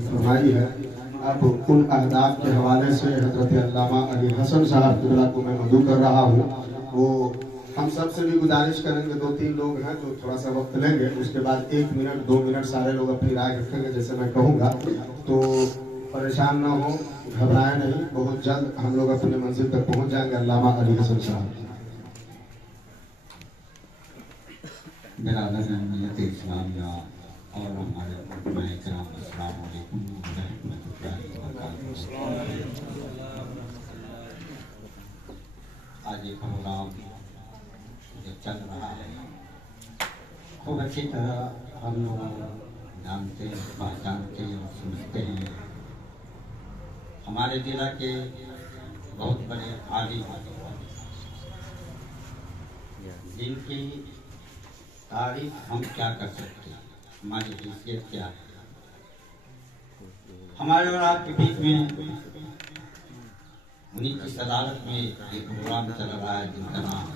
फरमाई है। अब उन अहदाफ के हवाले से हजरत अल्लामा अली हसन साहब किबला को मैं मदू कर रहा हूँ। वो हम सब से भी गुजारिश करेंगे, 2-3 लोग हैं जो थोड़ा सा वक्त लेंगे, उसके बाद 1 मिनट 2 मिनट सारे लोग अपनी राय रखेंगे जैसे मैं कहूँगा, तो परेशान ना हो, घबराए नहीं, बहुत जल्द हम लोग अपने मंजिल तक पहुँच जाएंगे। अल्लामा अली हसन साहब। मेरा नज़र इस्लामिया और हमारे इकराम अस्सलाम वालेकुम रहमतुल्लाहि व बरकातहू। आज ये प्रोग्राम जो चल रहा है खूब अच्छी तरह हम लोग जानते पहचानते और समझते हैं। हमारे जिला के बहुत बड़े आलिम जिनकी तारीफ हम क्या कर सकते हैं, हमारी हैसियत क्या है। हमारे और आपके बीच में उन्हीं की सदारत में एक प्रोग्राम चल रहा है जिनका नाम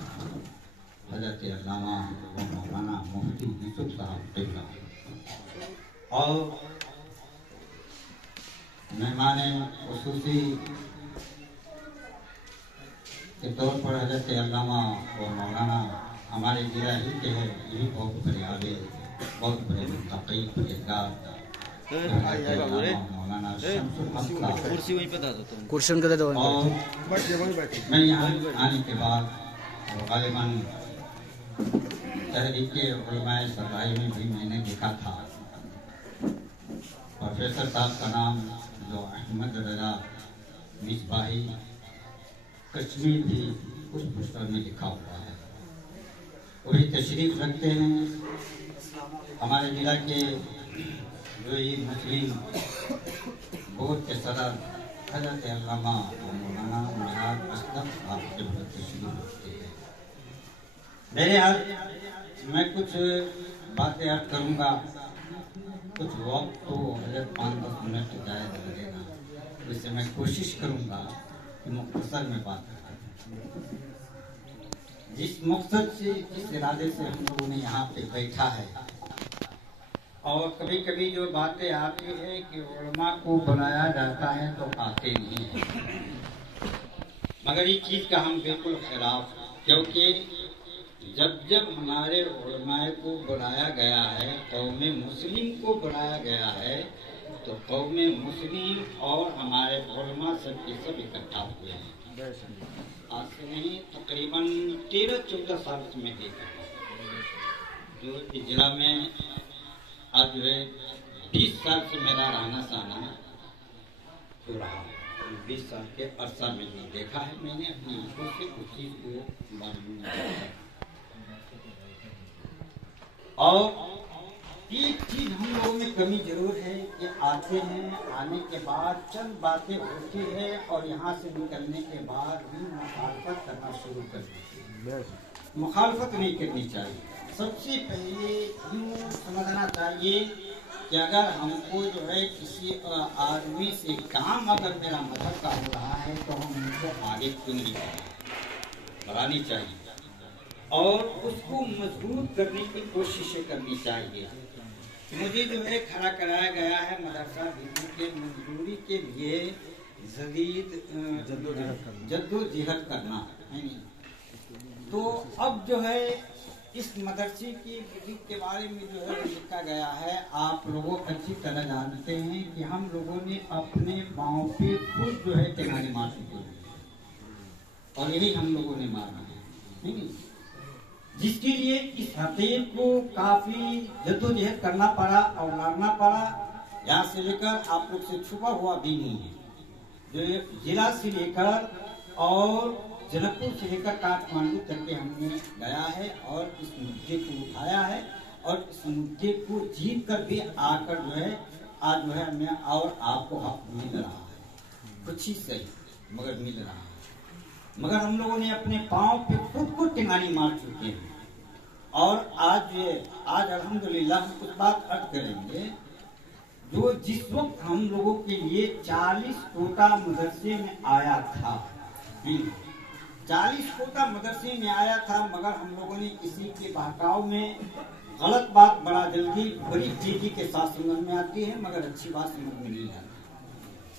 हजरत अल्लामा व मौलाना मुफ्ती यूसुफ साहब टिबला और मेहमान खुसूसी के तौर पर हजरत अल्लामा व मौलाना हमारे जिला ही के हैं। यही बहुत बड़े आगे बहुत बड़े मुत्तकी परहेजगार मौलाना कुर्सी वहीं पे दे दो, कुर्सी उनके दे दो। और मैं यहाँ आने के बाद गालिबन तहरीक उलमाए सरदाई में भी मैंने देखा था प्रोफेसर साहब का नाम जो अहमद रजा मिसबाही कश्मीर भी उस पुस्तक में लिखा हुआ है, वही तशरीफ रखते हैं। हमारे जिला के जो ये मुस्लिम बोर्ड के सदर हजरत अल्लामा मौलाना मिराज असलम साहब के तशरीफ रखते हैं। मेरे हाथ मैं कुछ बातें अर्ज करूँगा, कुछ वक्त तो हजरत 5-10 मिनट जायज़ लगेगा, इससे मैं कोशिश करूँगा कि मुख्तसर में बात करूँ। जिस मकसद से जिस इरादे से हम लोगों ने यहाँ पे बैठा है, और कभी कभी जो बातें आती है कि उलमा को बुलाया जाता है तो आते नहीं है, मगर इस चीज़ का हम बिल्कुल खिलाफ, क्योंकि जब जब हमारे उलमाए को बुलाया गया है, कौमे मुस्लिम को बुलाया गया है, तो कौमे मुस्लिम और हमारे उलमा सब के सब इकट्ठा हुए हैं। आज से नहीं, तकरीबन 13-14 साल से मैं देखा जो इस जिला में आज जो है 20 साल से मेरा रहना सहना हो रहा है। 20 साल के अरसा में नहीं देखा है मैंने अपनी आंखों से उस चीज को मालूम नहीं। और एक चीज हम लोगों में कमी जरूर है कि आते हैं, आने के बाद चंद बातें होती है और यहाँ से निकलने के बाद भी मुखालफत करना शुरू कर देते हैं। मुखालफत नहीं करनी चाहिए। सबसे पहले यूँ समझना चाहिए कि अगर हमको जो है किसी आदमी से काम अगर मेरा मदद का हो रहा है तो हम उनको आगे क्यों नहीं बढ़ानी चाहिए और उसको मजबूत करने की कोशिश करनी चाहिए। मुझे जो है खड़ा कराया गया है मदरसा भिजने के मंजूरी के लिए जदीद जद्दोजहद करना है नहीं। तो अब जो है इस मदरसे की विधि के बारे में जो है लिखा गया है, आप लोग अच्छी तरह जानते हैं कि हम लोगों ने अपने पाँव पे खुद जो है टेंगारी मार चुके हैं और यही हम लोगों ने मारा है नहीं, जिसके लिए इस हकीकत को काफी जद्दोजहद करना पड़ा और मारना पड़ा। यहाँ से लेकर आप लोग से छुपा हुआ भी नहीं है, जो जिला से लेकर और जनकपुर से लेकर काठमांडू तक के हमने गया है और इस मुद्दे को उठाया है और इस मुद्दे को जीत कर भी आकर जो है आज जो है हमें और आपको हक मिल रहा है, कुछ ही सही मगर मिल रहा है। मगर हम लोगों ने अपने पाँव पे खुद को टिंगारी मार चुके हैं और आज अल्हम्दुलिल्लाह हम कुछ बात अर्ज करेंगे। जो जिस वक्त हम लोगों के लिए 40 कोटा मदरसे में आया था, 40 कोटा मदरसे में आया था, मगर हम लोगों ने किसी के बहकाव में गलत बात बड़ा जल्दी बड़ी तेजी के साथ समझ में आती है, मगर अच्छी बात समझ में नहीं आती।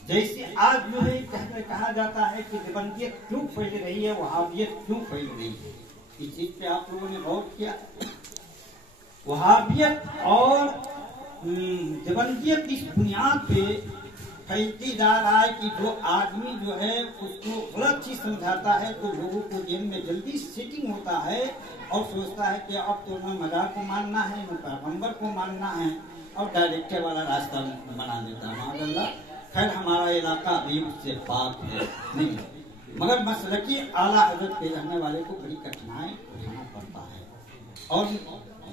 जैसे आज जो है कहा जाता है कि देवबंदियत क्यों फैल रही है, वहाबियत क्यों फैल रही है, इस चीज पे आप लोगों ने गौर किया? वहाबियत और देवबंदियत इस बुनियाद पे फैलती जा रहा है कि जो आदमी जो है उसको गलत चीज समझाता है तो लोगों को जेल में जल्दी सेटिंग होता है और सोचता है कि अब तो न मजार को मानना है न पैगंबर को मानना है और डायरेक्टर वाला रास्ता बना देता है। माशाअल्लाह, खैर हमारा इलाका अभी उससे पाक है नहीं, मगर मसलकी आला हजरत पे रहने वाले को बड़ी कठिनाई उठाना पड़ता है। और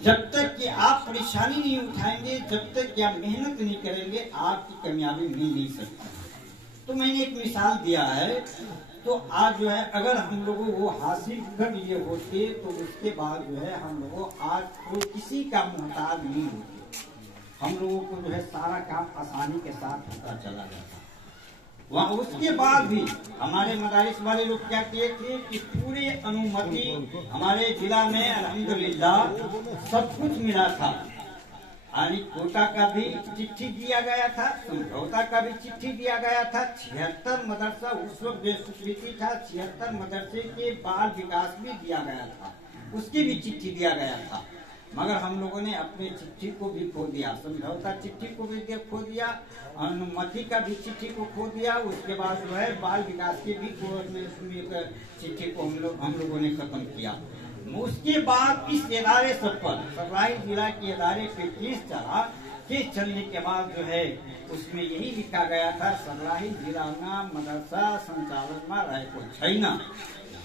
जब तक कि आप परेशानी नहीं उठाएंगे, जब तक कि आप मेहनत नहीं करेंगे, आपकी कामयाबी मिल नहीं सकती। तो मैंने एक मिसाल दिया है, तो आज जो है अगर हम लोगों वो हासिल कर लिए होते तो उसके बाद जो है हम लोग आज को किसी का मोहताज नहीं होते, हम लोगों को जो है सारा काम आसानी के साथ होता चला जाता। वहाँ उसके बाद भी हमारे मदारिस वाले लोग क्या किए थे कि पूरे अनुमति हमारे जिला में अल्हम्दुलिल्लाह सब कुछ मिला था। यानी कोटा का भी चिट्ठी दिया गया था, समझौता का भी चिट्ठी दिया गया था। 76 मदरसा उस वक्त बेस्वीकृति था, 76 मदरसे के बाल विकास भी दिया गया था, उसकी भी चिट्ठी दिया गया था। मगर हम लोगों ने अपने चिट्ठी को भी खो दिया, समझौता चिट्ठी को भी खो दिया, अनुमति का भी चिट्ठी को खो दिया। उसके बाद जो है बाल विकास की भी चिट्ठी को हम लोगों ने खत्म किया। उसके बाद इस इदारे सब पर सरलाई जिला के इदारे पे केस चला। केस चलने के बाद जो है उसमें यही लिखा गया था, सरलाई जिला मदरसा संचालन में रायपुर छैना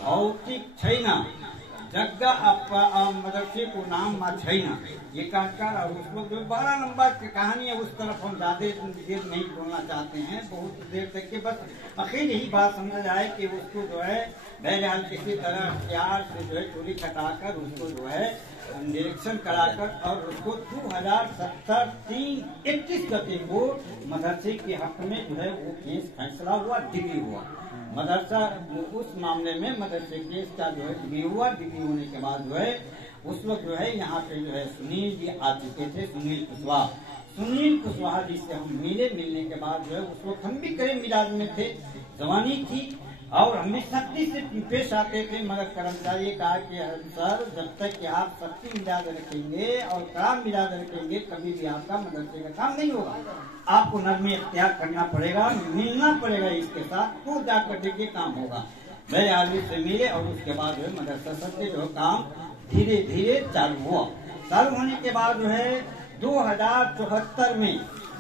भौतिक छैना जगह मदरसे को नाम मा छैना, ये कहकर और उसको जो 12 नंबर की कहानी है, उस तरफ हम ज्यादा देर नहीं बोलना चाहते हैं, बहुत देर तक के बस अखीर यही बात समझ आए कि उसको जो है बहरहाल किसी तरह प्यार से जो है चोरी कटाकर उसको जो है निरीक्षण कराकर और उसको 2070 3/31 गते को मदरसे के हक में जो है वो केस फैसला हुआ, डिग्री हुआ। मदरसा उस मामले में मदरसे केस का जो है डिग्री हुआ। डिग्री होने के बाद जो है उस वक्त जो है यहाँ पे जो है सुनील जी आ चुके थे, सुनील कुशवाहा जी से हम मिलने के बाद जो है उस वक्त हम भी करीब मिलाद में थे, जवानी थी और हम भी सख्ती से पेश आते थे। मगर कर्मचारी कहा कि सर जब तक कि आप सख्ती मिलाद रखेंगे और काम मिलाद रखेंगे कभी भी आपका मदरसे का काम नहीं होगा, आपको नरमी इख्तियार करना पड़ेगा, मिलना पड़ेगा इसके साथ, तो जाकर देखिए काम होगा। मेरे आदमी से मिले और उसके बाद जो है मदरसा सबके जो काम धीरे धीरे चालू हुआ। चालू होने के बाद जो है 2074 में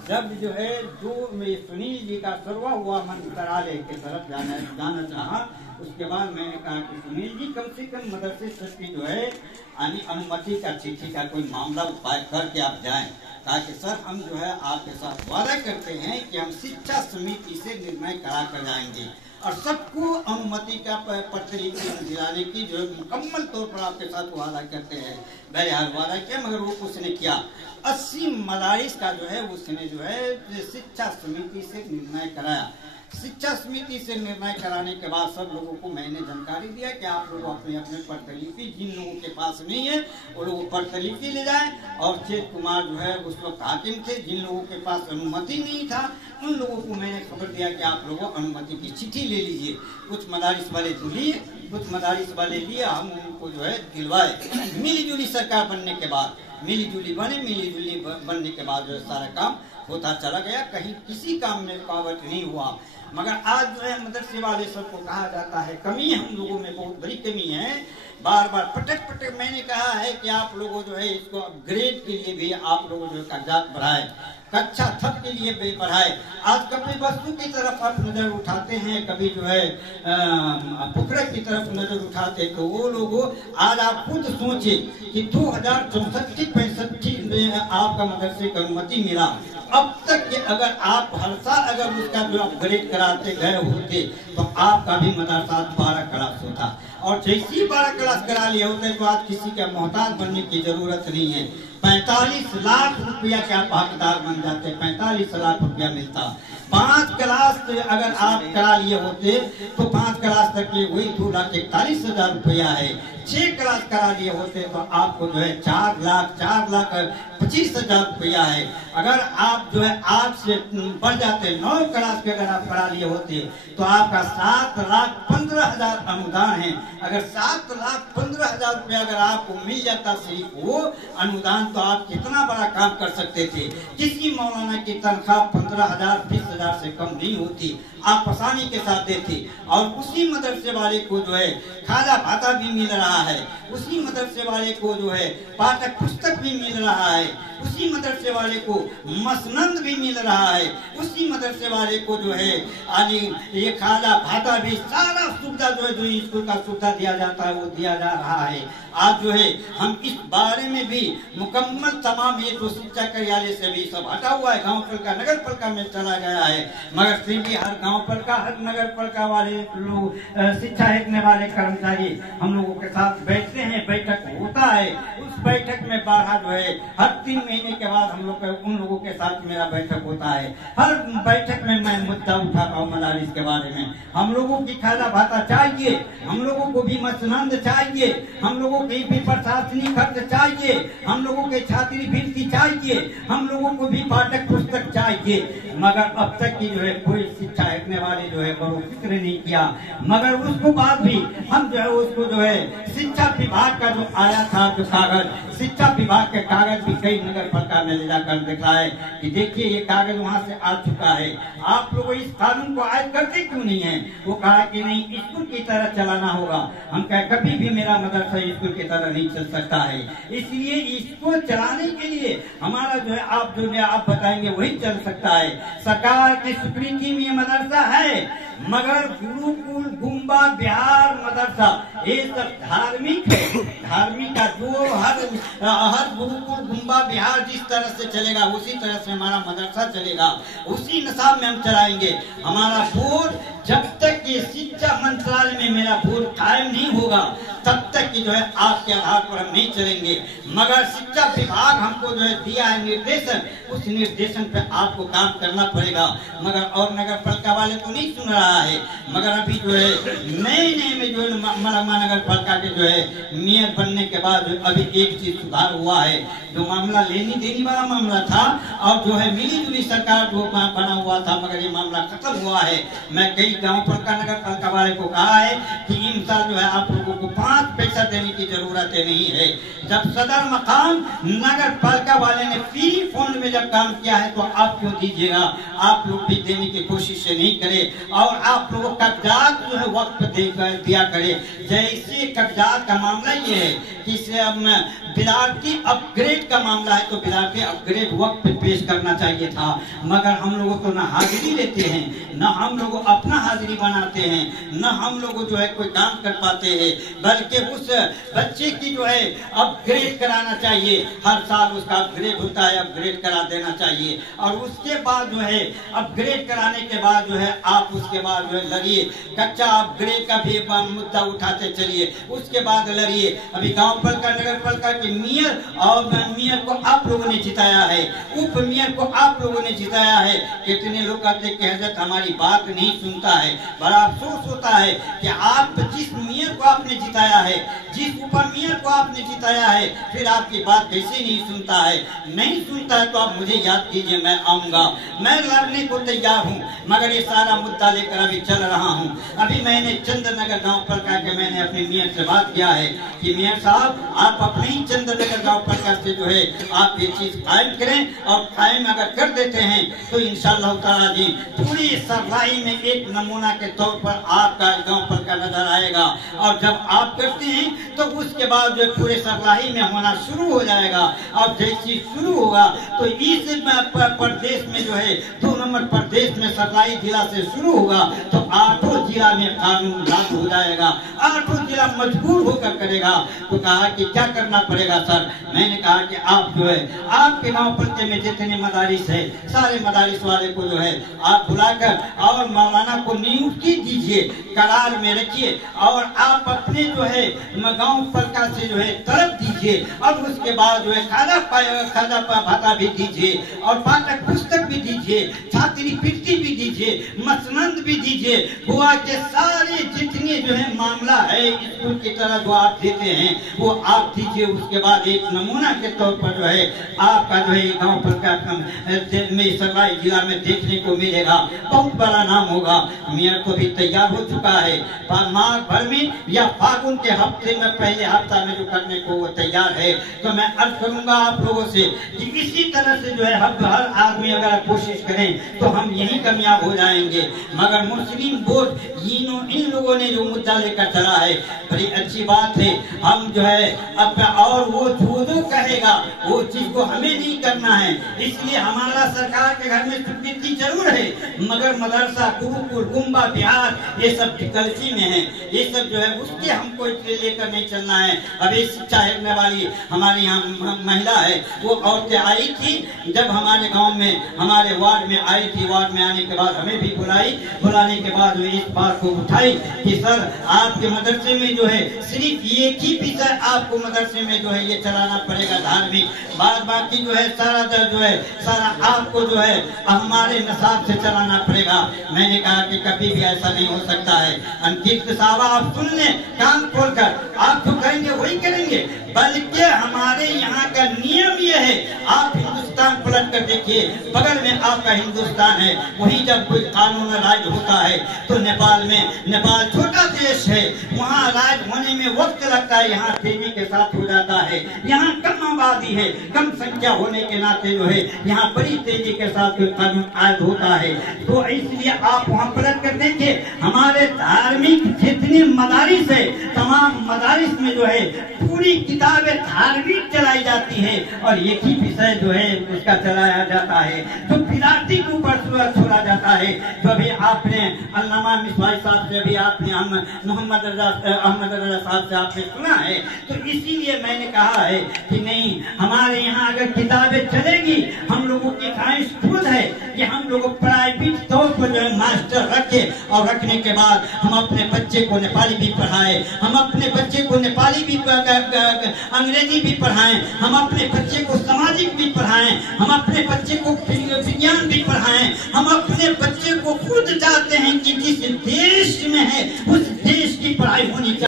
जब जो है जो सुनील जी का सर्वा हुआ मंत्रालय के तरफ जाना चाहा, उसके बाद मैंने कहा कि सुनील जी कम से कम मदरसे सब की जो है अनुमति का चिट्ठी का कोई मामला उपाय करके आप जाएं, ताकि सर हम जो है आपके साथ वादा करते हैं कि हम शिक्षा समिति से निर्णय करा कर जाएंगे और सबको अनुमति का पत्र दिलाने की जो है मुकम्मल तौर पर आपके साथ वादा करते हैं। बहरहाल वादा किया, मगर वो उसने किया 80 मदारिस का जो है उसने जो है शिक्षा समिति से निर्णय कराया। शिक्षा समिति से निर्णय कराने के बाद सब लोगों को मैंने जानकारी दिया कि आप लोग अपने अपने पत्रलिपि जिन लोगों के पास नहीं है वो लोग पत्रलिपि ले जाएं। और चेत कुमार जो है उस वक्त हाकिम थे, जिन लोगों के पास अनुमति नहीं था उन लोगों को मैंने खबर दिया कि आप लोगों अनुमति की चिट्ठी ले लीजिए। कुछ मदारिस वाले तो लिए, कुछ मदारिस वाले लिए, हम उनको जो है दिलवाए। मिली जुली सरकार बनने के बाद मिली जुली बनने के बाद जो सारा काम होता चला गया, कहीं किसी काम में रुकावट नहीं हुआ। मगर आज जो है मदरसे वाले सबको कहा जाता है कमी, हम लोगों में बहुत बड़ी कमी है। बार बार पटक मैंने कहा है कि आप लोगों जो है इसको अपग्रेड के लिए भी आप लोगों जो है कागजात बढ़ाए, कक्षा थप के लिए भी बढ़ाए। आज कभी वस्तु की तरफ आप नजर उठाते हैं, कभी जो है पुकड़े की तरफ नजर उठाते, तो वो लोगों आज आप खुद सोचे कि 2064-65 में आपका मदरसे की अनुमति मिला। अब तक के अगर आप हर साल अगर उसका जो अपग्रेड कराते गए होते तो आपका भी मदरसा 12 क्लास होता। और जैसी 12 क्लास करा लिए होते तो आज किसी के मोहताज बनने की जरूरत नहीं है। 45 लाख रुपया के आप हकदार बन जाते, 45 लाख रुपया मिलता। 5 क्लास अगर आप करा लिए होते तो 5 क्लास तक के वही 2,41,000 रुपया है। 6 क्लास करा लिए होते तो आपको जो है 4,25,000 रुपया है। अगर आप जो है 8 से बढ़ जाते, 9 क्लास के अगर आप करा लिए होते तो आपका 7,15,000 अनुदान है। अगर 7,15,000 रुपया अगर आपको मिल जाता सिर्फ वो अनुदान, तो आप कितना बड़ा काम कर सकते थे। किसी मौलाना की तनख्वाह 15,000 20,000 से कम नहीं होती, आप आसानी के साथ देते। और उसी मदरसे वाले को जो है खाजा भाता भी मिल रहा है, उसी मदरसे वाले को जो है पाठक पुस्तक भी मिल रहा है, उसी मदरसे वाले को मसनंद भी मिल रहा है, उसी मदरसे वाले को जो है आज ये खाजा भाता भी सारा सुविधा जो है, जो स्कूल का सुविधा दिया जाता है वो दिया जा रहा है। आज जो है हम इस बारे में भी मुकम्मल तमाम ये तो शिक्षा कार्यालय से भी सब हटा हुआ है, गांव पालिका नगर पालिका में चला गया है। मगर फिर भी हर गांव पालिका हर नगर पालिका वाले लोग शिक्षा हेतने वाले कर्मचारी हम लोगों के साथ बैठते हैं, बैठक होता है। उस बैठक में बारह जो है हर 3 महीने के बाद हम लोग उन लोगों के साथ मेरा बैठक होता है। हर बैठक में मैं मुद्दा उठाता हूँ मदारिस के बारे में। हम लोगों की खाजा भाता चाहिए, हम लोगों को भी मसनंद चाहिए, हम लोगों को भी प्रशासनिक खर्च चाहिए, हम लोगों के छात्रवृत्ति चाहिए, हम लोगों को भी पाठक पुस्तक चाहिए। मगर अब तक की जो है कोई शिक्षा हेतने वाले जो है बड़ो फिक्र नहीं किया। मगर उसको बाद भी हम जो है उसको जो है शिक्षा विभाग का जो आया था जो कागज, शिक्षा विभाग के कागज भी कई नगर पालिका में ले जाकर दिखाए कि देखिए ये कागज वहाँ से आ चुका है, आप लोग इस कानून को आयद करते क्यों नहीं है। वो कहा कि नहीं स्कूल की तरह चलाना होगा। हम कहे कभी भी मेरा मदरसा स्कूल की तरह नहीं चल सकता है, इसलिए इसको चलाने के लिए हमारा जो है आप जो है आप बताएंगे वही चल सकता है। सरकार की स्वीकृति में मदरसा है, मगर गुरुकुल गुम्बा बिहार मदरसा ये सब धार्मिक है। धार्मिक का जो हर गुरुकुल गुम्बा बिहार जिस तरह से चलेगा उसी तरह से हमारा मदरसा चलेगा, उसी निसाब में हम चलाएंगे। हमारा बोर्ड जब तक ये शिक्षा मंत्रालय में मेरा बोर्ड कायम नहीं होगा तब तक की जो है आपके आधार पर हम नहीं चलेंगे। मगर शिक्षा विभाग हमको जो है दिया है निर्देशन, उस निर्देशन पे आपको काम करना पड़ेगा। मगर और नगर पालिका वाले तो नहीं सुन रहा है। मगर अभी जो है नए में जो मलमा नगर पालिका के जो है मेयर बनने के बाद अभी एक चीज सुधार हुआ है। जो मामला लेनी देनी वाला मामला था और जो है मिली जुली सरकार जो बना हुआ था, मगर ये मामला खत्म हुआ है। मैं कई गाँव पालिका नगर पालिका वाले को कहा है कि इन साल जो है आप लोगों को 5 पैसा देने की जरूरत नहीं है। जब सदर मकाम नगर पालिका वाले ने फ्री फंड में जब काम किया है तो आप क्यों दीजिएगा। आप लोग भी देने की कोशिश नहीं करें और आप लोगों कागजात जो है वक्त दिया करे। जैसे कागजात का मामला ये है कि विद्यार्थी अपग्रेड का मामला है तो विद्यार्थी अपग्रेड वक्त पे पेश करना चाहिए था। मगर हम लोगों को न हाजिरी लेते हैं, न हम लोग अपना हाजिरी बनाते हैं, न हम लोग जो है कोई काम कर पाते हैं। बल्कि उस बच्चे की जो है अपग्रेड कराना चाहिए। हर साल उसका अपग्रेड होता है, अपग्रेड करा देना चाहिए। और उसके बाद जो है अपग्रेड कराने के बाद जो है आप उसके बाद जो है लड़िए, कच्चा अपग्रेड का भी मुद्दा उठाते चलिए, उसके बाद लड़िए। अभी गांव पालिका नगर पालिका के मेयर और मेयर को आप लोगों ने जिताया है, उप मेयर को आप लोगों ने जिताया है। कितने लोग कहते हैं कि हजरत हमारी बात नहीं सुनता है। बड़ा अफसोस होता है कि आप जिस मेयर को आपने जिताया है, जिस उप मेयर को आपने जिताया है, फिर आपकी बात कैसे नहीं सुनता है। नहीं सुनता है तो आप मुझे याद कीजिए, मैं आऊंगा, मैं लड़ने को तैयार हूँ। मगर ये सारा मुद्दा लेकर अभी चल रहा हूँ। अभी मैंने चंद्रनगर गांव पालिका के मैंने अपने मेयर से बात किया है कि मेयर साहब आप अपने ही चंद्रनगर गांव पालिका से जो है आप ये चीज कायम करें, और कायम अगर कर देते हैं तो इंशाअल्लाह ताला जी पूरी सरलाई में एक नमूना के तौर पर आपका गांव पालिका नजर आएगा। और जब आप करते हैं तो उसके बाद जो पूरे सरलाई में होना शुरू हो जाएगा। और जैसे शुरू होगा तो इस प्रदेश में जो है 2 नंबर उत्तर प्रदेश में सरकारी जिला से शुरू होगा तो 8 जिला में कानून लागू हो जाएगा, 8 जिला मजबूर होकर करेगा। तो कहा कि क्या करना पड़ेगा सर? मैंने कहा कि आप जो है आपके गांव पलटे में जितने मदारिस है सारे मदारिस वाले को जो है आप बुलाकर और मौलाना को नियुक्ति दीजिए, करार में रखिए और आप अपने जो है गांव पलका से जो है तरफ दीजिए और उसके बाद जो है खाजा भाता भी दीजिए और पाठक पुस्तक भी दीजिए, छात्रवृत्ति भी दीजिए, मसनद भी दीजिए। हुआ के सारे जितने जो है मामला है स्कूल की तरह जो आप देते हैं वो आप दीजिए। उसके बाद एक नमूना के तौर पर जो है आपका जो है गांव पलका में सरवाई जिला में देखने को मिलेगा, बहुत बड़ा नाम होगा। मेयर को भी तैयार हो चुका है, माघ भर में या फागुन के हफ्ते में पहले हफ्ता में जो करने को वो तैयार है। तो मैं अर्ज करूंगा आप लोगों से कि इसी तरह से जो है हर आदमी अगर कोशिश करें तो हम यही कामयाब हो जाएंगे। मगर मुस्लिम बोर्ड इन लोगों ने जो मुद्दा लेकर चला है बड़ी अच्छी बात है। हम जो है अब और वो जो कहेगा वो चीज को हमें नहीं करना है, इसलिए हमारा सरकार के घर में स्वीकृति जरूर है मगर मदरसा गुरुकुल गुम्बा बिहार ये सब डिफिकल्टी में है, ये सब जो है उसके हमको लेकर नहीं चलना है। अभी शिक्षा हेरने वाली हमारी यहाँ महिला है, वो औरतें आई थी जब हमारे गांव में हमारे वार्ड में आई थी, वार्ड में आने के बाद हमें भी बुलाने के बाद वे इस बात को उठाई कि सर आपके मदरसे में जो है सिर्फ एक ही विषय आपको मदरसे में जो है ये चलाना पड़ेगा धार्मिक, बाद बाकी जो है सारा जो है सारा आपको जो है हमारे नसाब से चलाना पड़ेगा। मैंने कहा कि कभी भी ऐसा नहीं हो सकता है। अंकित साहब आप सुन लें कान खोलकर, आप जो करेंगे वही करेंगे, बल्कि हमारे यहाँ का नियम ये है आप हिंदुस्तान पलट कर देखिए, बगल में आपका हिंदुस्तान है, वही जब कोई कानून राज होता है तो नेपाल छोटा देश है, वहाँ राज होने में वक्त लगता है, यहाँ तेजी के साथ हो जाता है। यहाँ कम आबादी है, कम संख्या होने के नाते जो है यहाँ बड़ी तेजी के साथ कानून आज होता है। तो इसलिए आप वहाँ पलट कर देखिए, हमारे धार्मिक जितने मदारिस है तमाम मदारिस में जो है पूरी किताबें धार्मिक चलाई जाती है और एक ही विषय जो है उसका चलाया जाता है, तो विद्यार्थी के ऊपर छोड़ा जाता है। जो अभी आपने अल्लामा मिसबाही साहब से अभी आपने मोहम्मद अहमद रजा साहब से आपने सुना है, तो इसीलिए मैंने कहा है कि नहीं हमारे यहाँ अगर किताबें चलेगी, हम लोगों की ख्वाहिश खुद है कि हम लोग प्राइवेट तौर पर जो है मास्टर रखे और रखने के बाद हम अपने बच्चे को नेपाली भी पढ़ाए, हम अपने बच्चे को नेपाली भी अंग्रेजी भी पढ़ाएं, हम अपने बच्चे को सामाजिक भी पढ़ाएं, हम अपने बच्चे को विज्ञान भी पढ़ाएं, हम अपने बच्चे को खुद चाहते हैं कि जिस देश में है उस